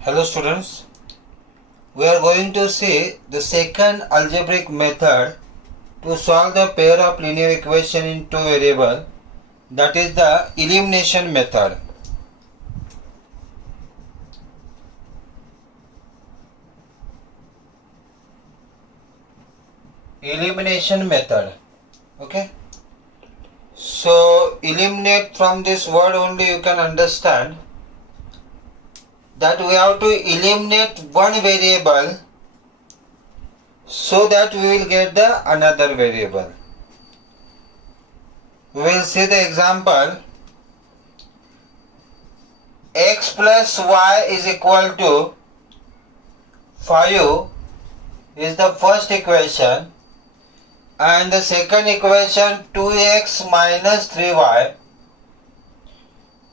Hello students, we are going to see the second algebraic method to solve the pair of linear equation in two variable, that is the elimination method. Elimination method. Okay. So eliminate, from this word only you can understand that we have to eliminate one variable so that we will get the another variable. We will see the example. X plus y is equal to 5 is the first equation, and the second equation 2x minus 3y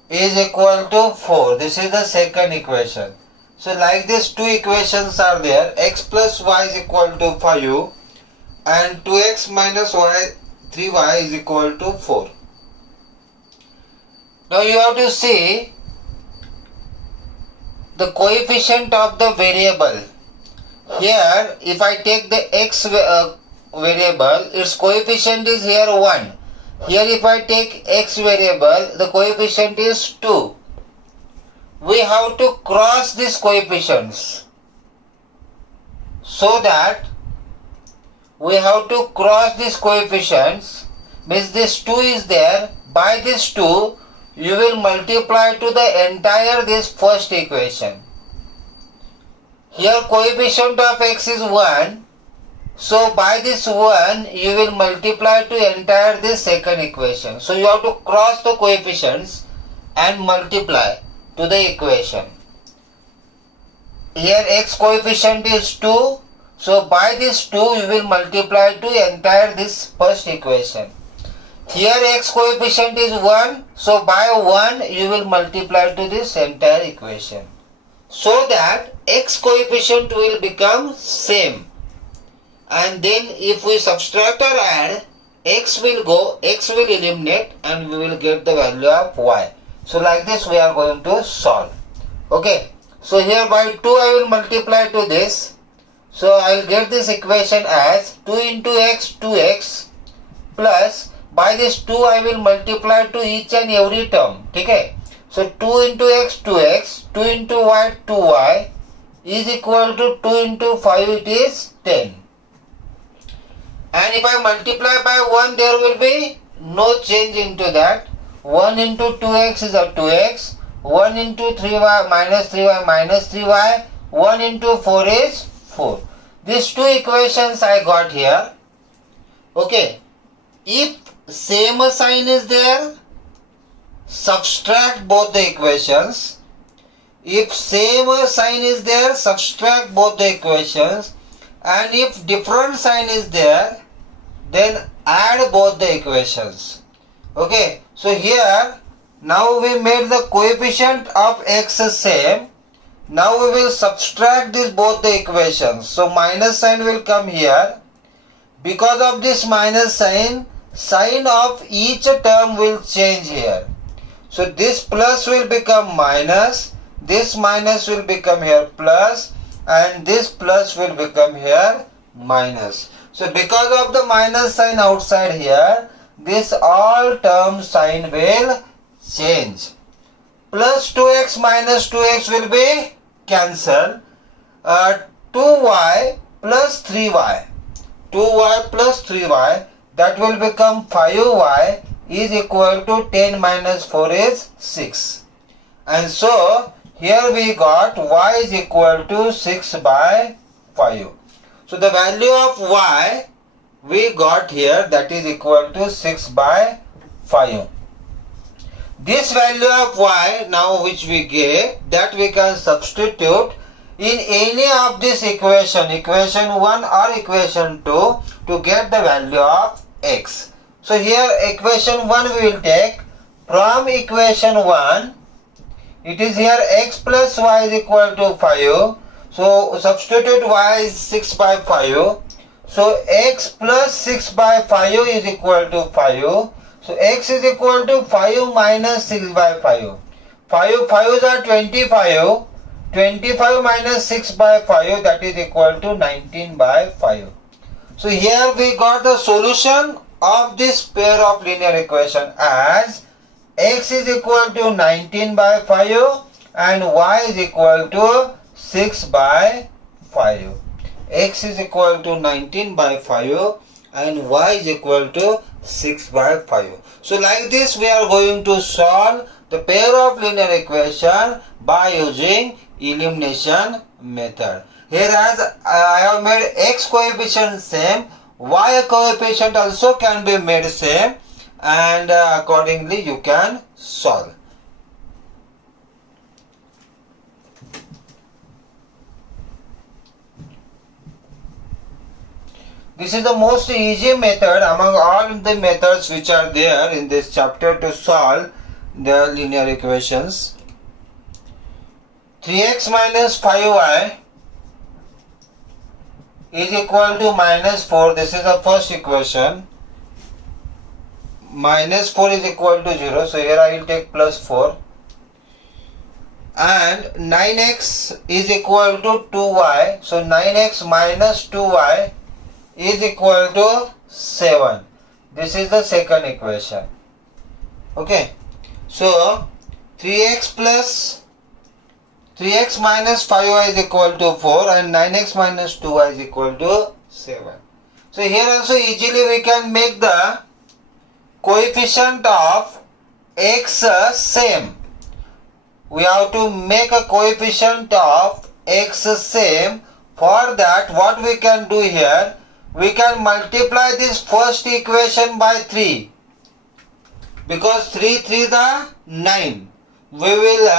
is equal to 4. This is the second equation. So like this, two equations are there. X plus y is equal to 5 and 2x minus 3y is equal to 4. Now you have to see the coefficient of the variable. Here if I take the x variable, its coefficient is here 1. Here if I take x variable, the coefficient is 2. We have to cross these coefficients. So that we have to cross these coefficients, means this 2 is there. By this 2 you will multiply to the entire this first equation. Here coefficient of x is 1. So by this 1 you will multiply to entire this second equation. So you have to cross the coefficients and multiply to the equation. Here x coefficient is 2. So by this 2 you will multiply to entire this first equation. Here x coefficient is 1. So by 1 you will multiply to this entire equation. So that x coefficient will become same. And then if we subtract or add, x will eliminate and we will get the value of y. So like this we are going to solve. Okay. So here by 2 I will multiply to this. So I will get this equation as 2 into x 2x plus by this 2 I will multiply to each and every term. Okay. So 2 into x 2x, 2 into y 2y is equal to 2 into 5, it is 10. And if I multiply by 1, there will be no change into that. 1 into 2x is a 2x. 1 into 3y minus 3y, 1 into 4 is 4. These two equations I got here. Okay. If same sign is there, subtract both the equations. If same sign is there, subtract both the equations. And if different sign is there, then add both the equations. Okay. So here now we made the coefficient of x same. Now we will subtract these both the equations. So minus sign will come here. Because of this minus sign, sign of each term will change here. So this plus will become minus, this minus will become here plus, and this plus will become here minus. So because of the minus sign outside here, this all term sign will change. Plus 2x minus 2x will be cancelled. 2y plus 3y. 2y plus 3y, that will become 5y is equal to 10 minus 4 is 6. And so here we got y is equal to 6 by 5. So the value of y we got here, that is equal to 6 by 5. This value of y now which we get, that we can substitute in any of this equation, equation 1 or equation 2, to get the value of x. So here equation 1 we will take. From equation 1, it is here x plus y is equal to 5. So substitute y is 6 by 5. So x plus 6 by 5 is equal to 5. So x is equal to 5 minus 6 by 5. 5 5s are 25. 25 minus 6 by 5, that is equal to 19 by 5. So here we got the solution of this pair of linear equation as x is equal to 19 by 5 and y is equal to 6 by 5. X is equal to 19 by 5 and y is equal to 6 by 5. So like this we are going to solve the pair of linear equation by using elimination method. Here as I have made x coefficient same, y coefficient also can be made same, and accordingly you can solve. This is the most easy method among all the methods which are there in this chapter to solve the linear equations. 3x minus 5y is equal to minus 4. This is the first equation. Minus 4 is equal to 0. So here I will take plus 4. And 9x is equal to 2y. So 9x minus 2y is equal to 7. This is the second equation. Okay. So 3x minus 5y is equal to 4 and 9x minus 2y is equal to 7. So here also easily we can make the coefficient of x same. We have to make a coefficient of x same. For that what we can do here, we can multiply this first equation by 3. Because 3 3 the 9. We will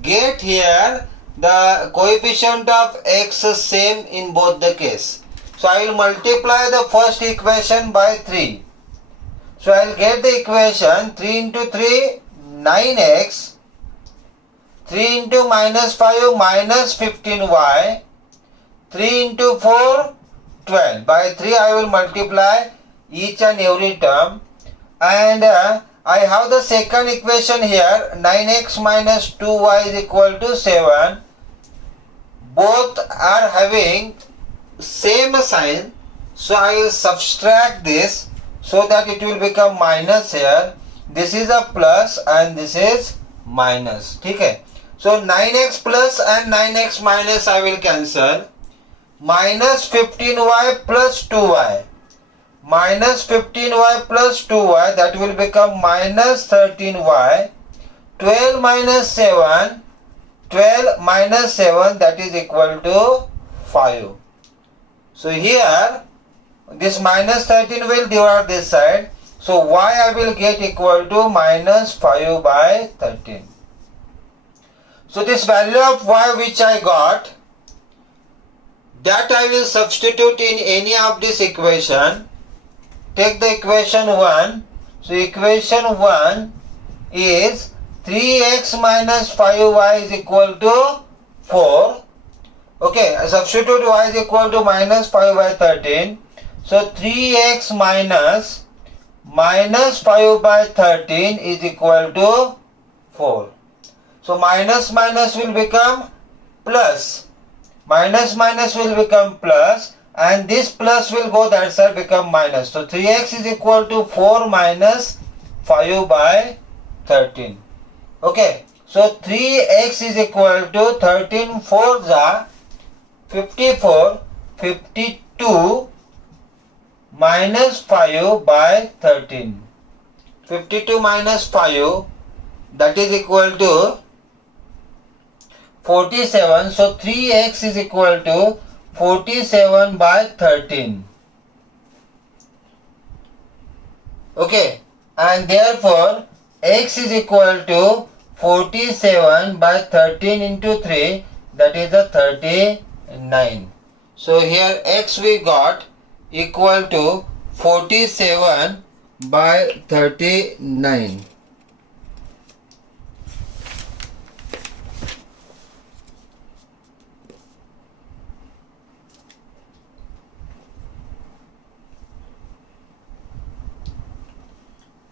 get here the coefficient of x same in both the case. So I will multiply the first equation by 3. So I will get the equation 3 into 3 9x, 3 into minus 5 minus 15y, 3 into 4 12. By 3 I will multiply each and every term, and I have the second equation here, 9x minus 2y is equal to 7. Both are having same sign, so I will subtract this so that it will become minus here. This is a plus and this is minus. Okay. So 9x plus and 9x minus I will cancel. Minus 15y plus 2y. Minus 15y plus 2y, that will become minus 13y. 12 minus 7, 12 minus 7, that is equal to 5. So here this minus 13 will divide this side. So y I will get equal to minus 5 by 13. So this value of y which I got, that I will substitute in any of this equation. Take the equation 1. So equation 1 is 3x minus 5y is equal to 4. Okay, I substitute y is equal to minus 5 by 13. So 3x minus 5 by 13 is equal to 4. So minus minus will become plus. Minus minus will become plus, and this plus will go that side, become minus. So 3x is equal to 4 minus 5 by 13. Okay. So 3x is equal to 13 4s are 54, 52 minus 5 by 13. 52 minus 5, that is equal to 47. So 3x is equal to 47 by 13. Okay. And therefore x is equal to 47 by 13 into 3, that is the 39. So here x we got equal to 47 by 39.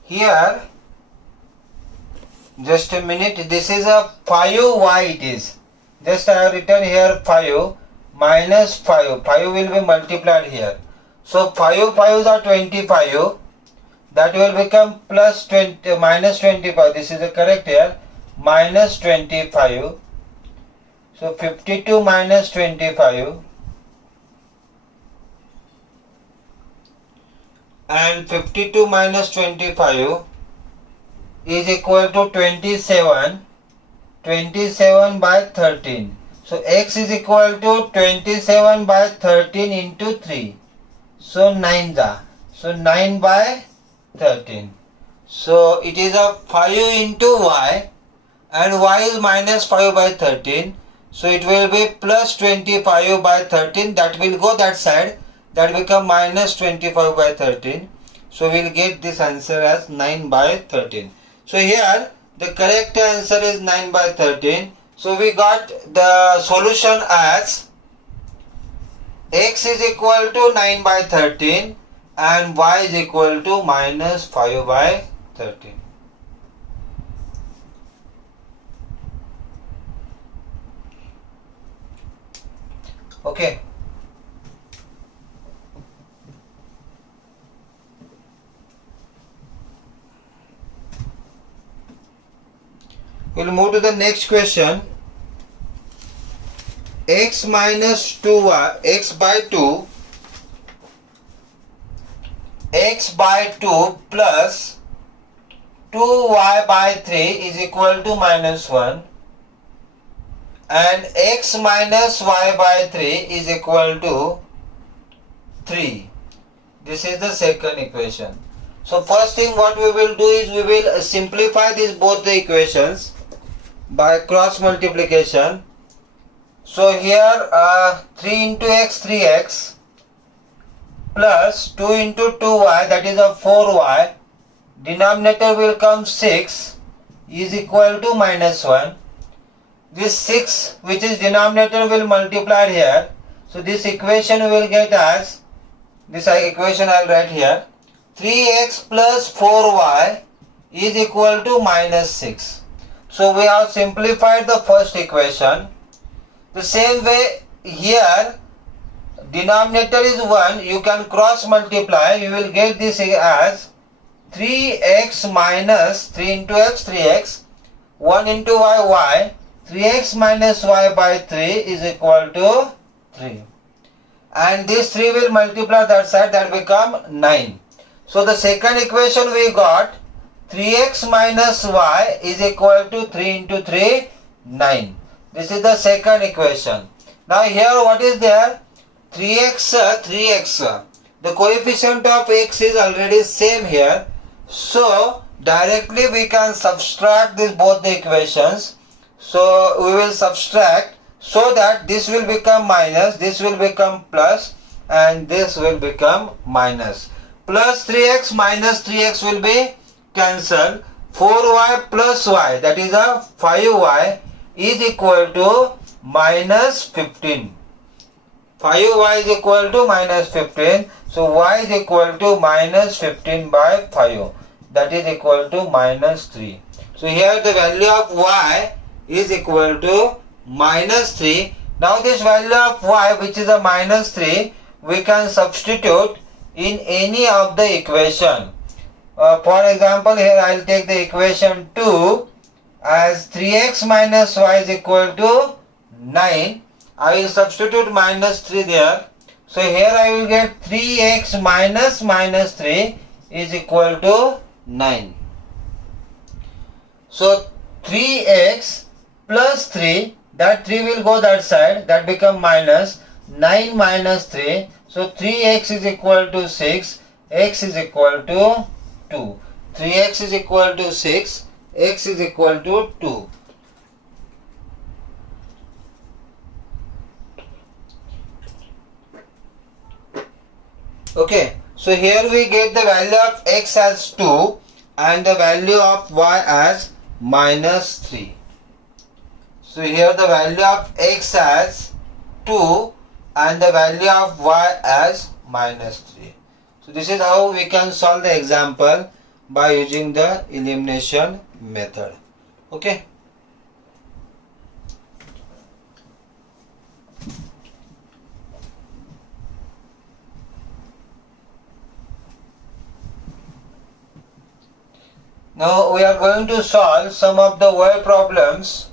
Here, just a minute, this is a 5y it is. Just I have written here 5 minus 5. 5 will be multiplied here. So 5 5s are 25. That will become plus 20 minus 25. This is the correct here. Minus 25. So 52 minus 25. And 52 minus 25 is equal to 27. 27 by 13. So x is equal to 27 by 13 into 3. So 9 da. So 9 by 13. So it is a 5 into y, and y is minus 5 by 13. So it will be plus 25 by 13. That will go that side. That become minus 25 by 13. So we will get this answer as 9 by 13. So here the correct answer is 9 by 13. So we got the solution as x is equal to 9 by 13 and y is equal to minus 5 by 13. Okay. We'll move to the next question. X minus 2y, x by 2, x by 2 plus 2y by 3 is equal to minus 1, and x minus y by 3 is equal to 3. This is the second equation. So first thing what we will do is we will simplify these both the equations by cross multiplication. So here 3 into x 3x plus 2 into 2y, that is a 4y, denominator will come 6, is equal to minus 1. This 6 which is denominator will multiply here. So this equation will get as, this equation I will write here, 3x plus 4y is equal to minus 6. So we have simplified the first equation. The same way here, denominator is 1, you can cross multiply, you will get this as 3x minus 3 into x 3x, 1 into y y, 3x minus y by 3 is equal to 3. And this 3 will multiply that side, that become 9. So the second equation we got 3x minus y is equal to 3 into 3, 9. This is the second equation. Now here what is there? 3x, 3x. The coefficient of x is already same here. So directly we can subtract this both the equations. So we will subtract so that this will become minus, this will become plus, and this will become minus. Plus 3x minus 3x will be cancelled. 4y plus y, that is a 5y, is equal to minus 15. 5y is equal to minus 15. So y is equal to minus 15 by 5. That is equal to minus 3. So here the value of y is equal to minus 3. Now this value of y, which is a minus 3, we can substitute in any of the equation. For example, here I will take the equation 2 as 3x minus y is equal to 9. I will substitute minus 3 there. So here I will get 3x minus minus 3 is equal to 9. So 3x plus 3, that 3 will go that side, that become minus 9 minus 3. So 3x is equal to 6, x is equal to 2. 3x is equal to 6, x is equal to 2. Okay, so here we get the value of x as 2 and the value of y as minus 3. So here the value of x as 2 and the value of y as minus 3. So this is how we can solve the example by using the elimination method. Okay. Now we are going to solve some of the word problems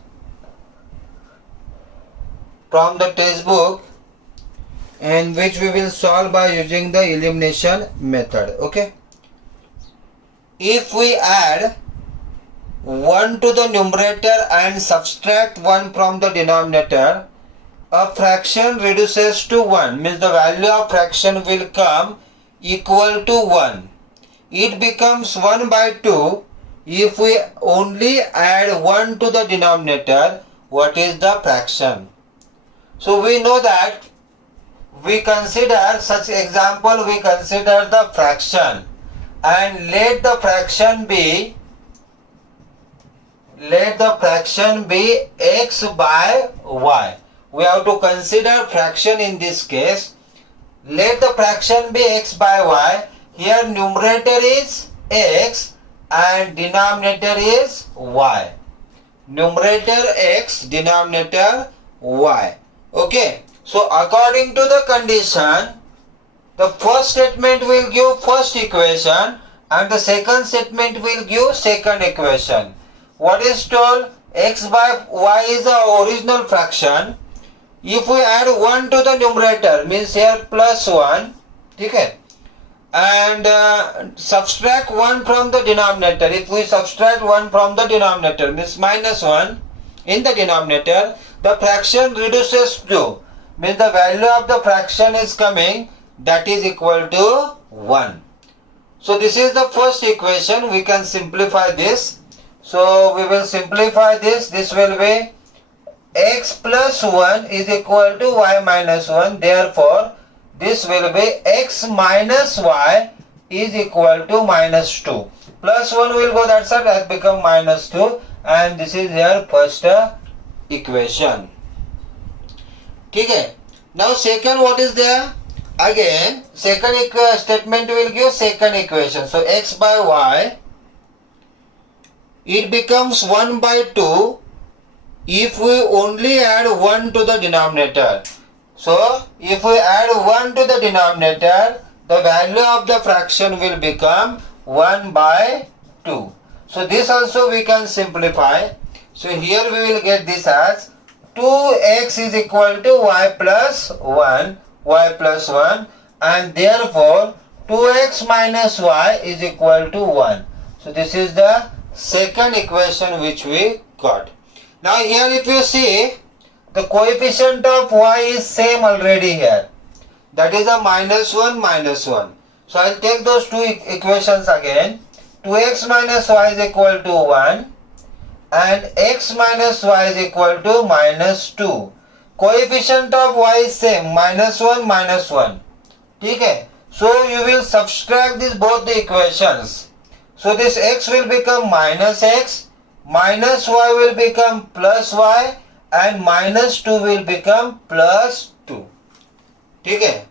from the textbook, and which we will solve by using the elimination method. Okay. If we add 1 to the numerator and subtract 1 from the denominator, a fraction reduces to 1, means the value of fraction will come equal to 1. It becomes 1 by 2 if we only add 1 to the denominator. What is the fraction? So we know that we consider such example, we consider the fraction, and let the fraction be x by y. We have to consider fraction in this case. Let the fraction be x by y. Here numerator is x and denominator is y. Numerator x, denominator y. Okay. So according to the condition, the first statement will give first equation and the second statement will give second equation. What is told? X by y is the original fraction. If we add 1 to the numerator, means here plus 1, okay, and subtract 1 from the denominator. If we subtract 1 from the denominator, means minus 1 in the denominator, the fraction reduces to, means the value of the fraction is coming, that is equal to 1. So this is the first equation. We can simplify this. So we will simplify this. This will be x plus 1 is equal to y minus 1. Therefore, this will be x minus y is equal to minus 2. Plus 1 will go that side, that become minus 2, and this is your first equation. Okay. Now second, what is there? Again, second statement will give second equation. So x by y, it becomes 1 by 2 if we only add 1 to the denominator. So if we add 1 to the denominator, the value of the fraction will become 1 by 2. So this also we can simplify. So here we will get this as 2x is equal to y plus 1, and therefore 2x minus y is equal to 1. So this is the second equation which we got. Now here if you see, the coefficient of y is same already here. That is a minus 1, minus 1. So I will take those two equations again. 2x minus y is equal to 1 and x minus y is equal to minus 2. Coefficient of y is same, minus 1, minus 1. Okay. So you will subtract these both the equations. So this x will become minus x, minus y will become plus y, and minus 2 will become plus 2. Okay.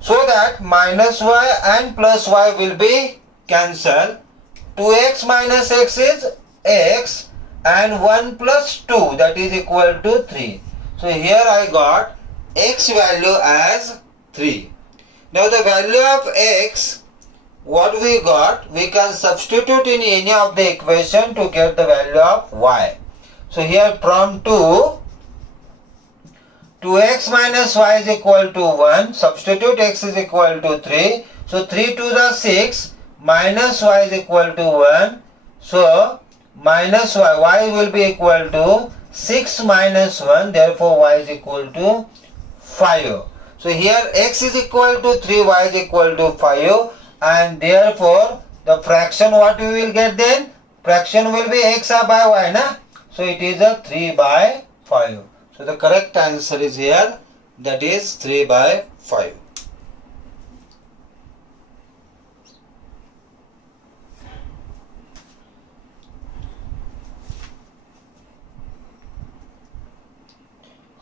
So that minus y and plus y will be cancelled. 2x minus x is x, and 1 plus 2, that is equal to 3. So here I got x value as 3. Now the value of x, what we got, we can substitute in any of the equation to get the value of y. So here from 2x minus y is equal to 1, substitute x is equal to 3. So 3 to the 6, minus y is equal to 1. So minus y will be equal to 6 minus 1, therefore y is equal to 5. So here x is equal to 3, y is equal to 5, and therefore the fraction what we will get then? Fraction will be x by y, na? So it is a 3 by 5. So the correct answer is here, that is 3 by 5.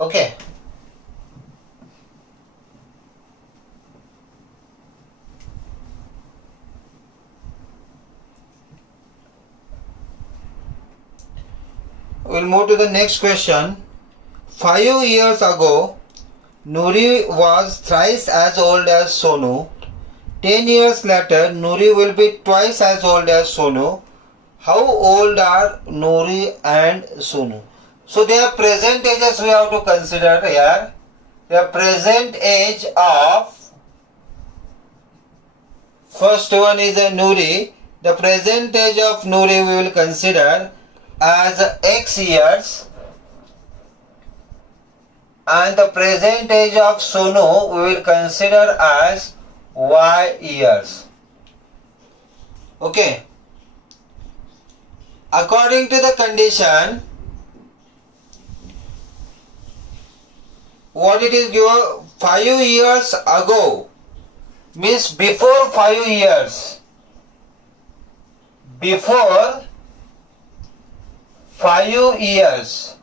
Okay. We'll move to the next question. 5 years ago, Nuri was thrice as old as Sonu. 10 years later, Nuri will be twice as old as Sonu. how old are Nuri and Sonu? So their present ages we have to consider here. The present age of first one is a Nuri. The present age of Nuri we will consider as X years, and the present age of Sonu we will consider as Y years. Okay. According to the condition, what it is given 5 years ago means before 5 years. Before 5 years.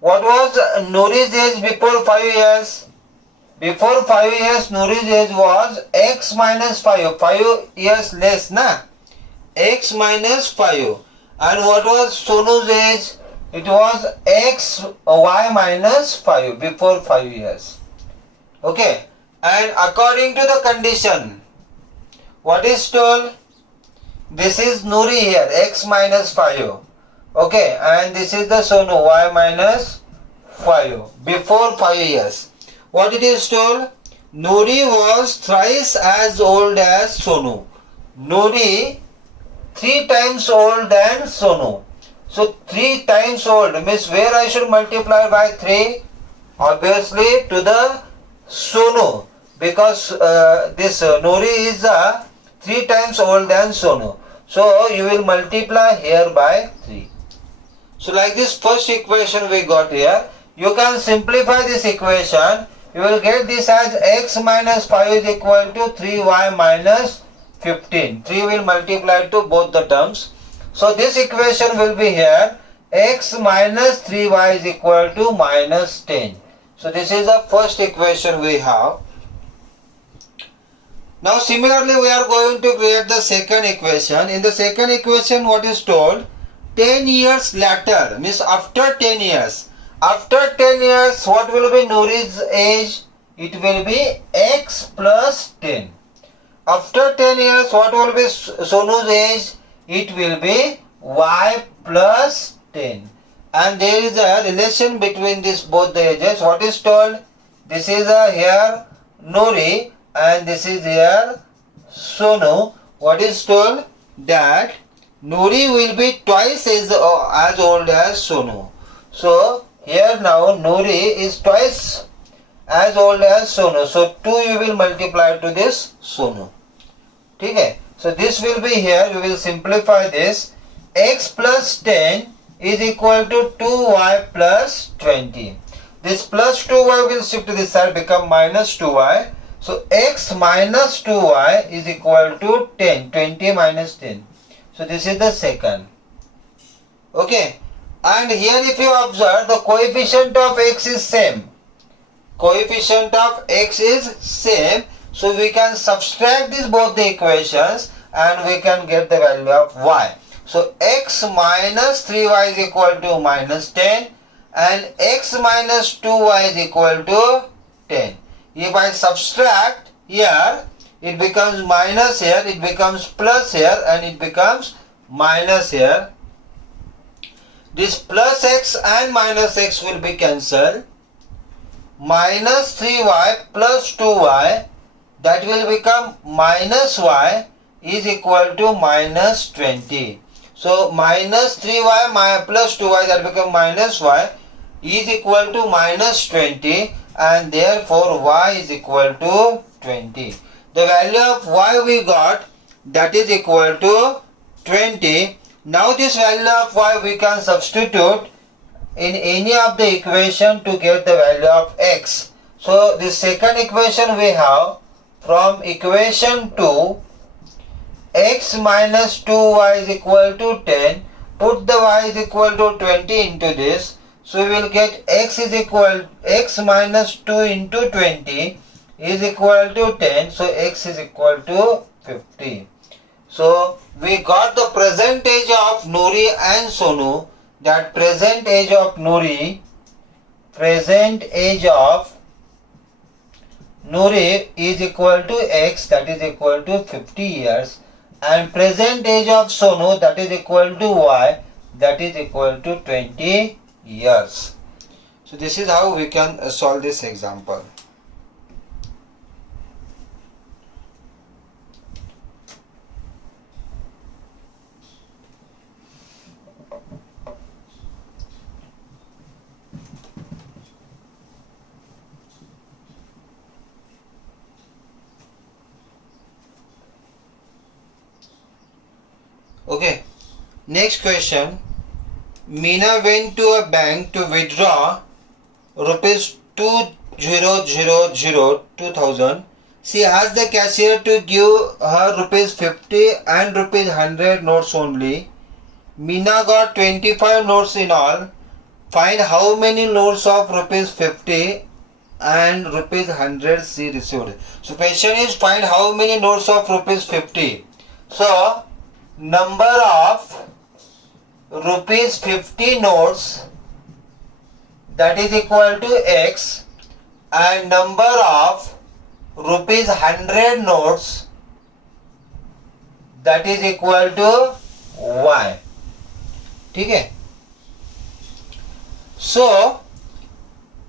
What was Nuri's age before 5 years? Before 5 years Nuri's age was X minus 5. 5 years less, na? X minus 5. And what was Sonu's age? It was X Y minus 5 before 5 years. Okay. And according to the condition, what is told? This is Nuri here, X minus 5. Okay. And this is the Sonu, Y minus 5 before 5 years. What it is told? Nuri was thrice as old as Sonu. Nuri 3 times old than Sonu. So 3 times old means where I should multiply by 3? Obviously to the Sonu, because this Nuri is 3 times old than Sonu. So you will multiply here by 3. So like this first equation we got here. You can simplify this equation. You will get this as X minus 5 is equal to 3Y minus 15. 3 will multiply to both the terms. So this equation will be here X minus 3Y is equal to minus 10. So this is the first equation we have. Now similarly we are going to create the second equation. In the second equation what is told? 10 years later means after 10 years. After 10 years what will be Nuri's age? It will be X plus 10. After 10 years what will be Sonu's age? It will be Y plus 10. And there is a relation between this both the ages. What is told? This is here Nuri and this is here Sonu. What is told? That Nuri will be twice as old as Sonu. So here now Nuri is twice as old as Sonu. So 2 you will multiply to this Sonu. Okay. So this will be here. We will simplify this. X plus 10 is equal to 2Y plus 20. This plus 2Y will shift to this side, become minus 2Y. So X minus 2Y is equal to 10. 20 minus 10. So this is the second. Okay. And here if you observe, the coefficient of X is same. Coefficient of X is same. So we can subtract these both the equations and we can get the value of Y. So X minus 3Y is equal to minus 10 and X minus 2Y is equal to 10. If I subtract here, it becomes minus here, it becomes plus here and it becomes minus here. This plus X and minus X will be cancelled. Minus 3Y plus 2Y, that will become minus Y is equal to minus 20. So minus 3Y plus 2Y, that become minus Y is equal to minus 20 and therefore Y is equal to 20. The value of Y we got, that is equal to 20. Now this value of Y we can substitute in any of the equation to get the value of X. So the second equation we have, from equation 2, X minus 2Y is equal to 10. Put the Y is equal to 20 into this. So we will get X is equal, X minus 2 into 20 is equal to 10. So X is equal to 50. So we got the present age of Nuri and Sonu. That present age of Nuri, is equal to X, that is equal to 50 years, and present age of Sonu, that is equal to Y, that is equal to 20 years. So this is how we can solve this example. Okay, next question. Meena went to a bank to withdraw rupees 2000. She asked the cashier to give her rupees 50 and rupees 100 notes only. Meena got 25 notes in all. Find how many notes of rupees 50 and rupees 100 she received. So question is find how many notes of rupees 50. So number of rupees 50 notes, that is equal to X, and number of rupees 100 notes, that is equal to Y. ठीक है. So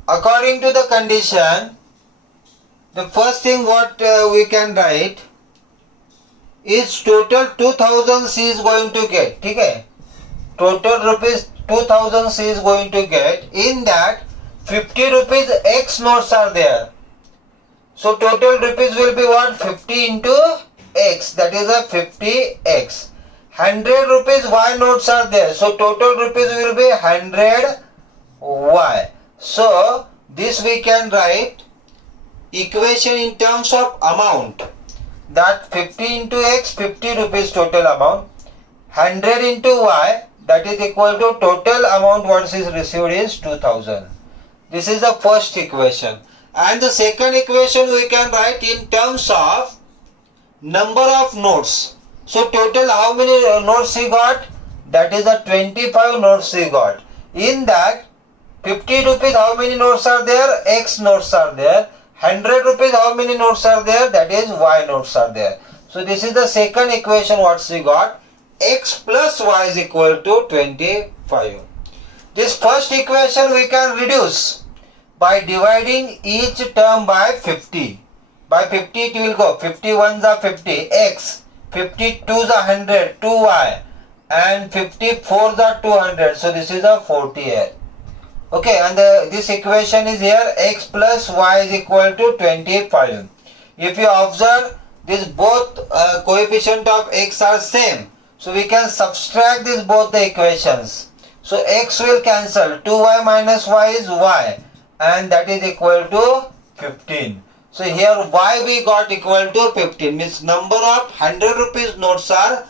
according to the condition, the first thing what we can write is total 2000 she is going to get. ठीक है. Total rupees 2000 she is going to get. In that 50 rupees X notes are there. So total rupees will be what? 50 into X, that is a 50X. 100 rupees Y notes are there. So total rupees will be 100 Y. So this we can write equation in terms of amount. That 50 into X, 50 rupees total amount. 100 into Y, that is equal to total amount what is received is 2000. This is the first equation. And the second equation we can write in terms of number of notes. So total how many notes he got? That is the 25 notes he got. In that 50 rupees how many notes are there? X notes are there. 100 rupees how many notes are there? That is Y notes are there. So this is the second equation what she got. X plus Y is equal to 25. This first equation we can reduce by dividing each term by 50. By 50 it will go. 51 are 50 X, 52 are 100 2Y, and 54 are 200. So this is a 40 here. Okay, and this equation is here. X plus Y is equal to 25. If you observe, this both coefficient of X are same. So we can subtract this both the equations. So X will cancel. 2Y minus Y is Y, and that is equal to 15. So here Y we got equal to 15. Means number of 100 rupees notes are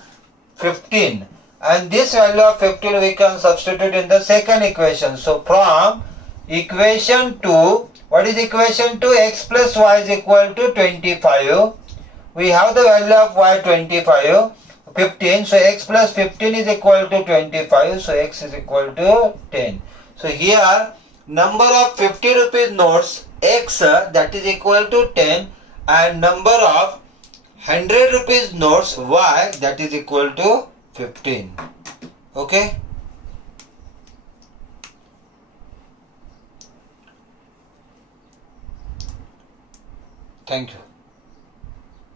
15. And this value of 15 we can substitute in the second equation. So from equation 2, what is equation 2? X plus Y is equal to 25. We have the value of Y 25. 15. So X plus 15 is equal to 25. So X is equal to 10. So here number of 50 rupees notes X, that is equal to 10, and number of 100 rupees notes Y, that is equal to 15. Okay. Thank you.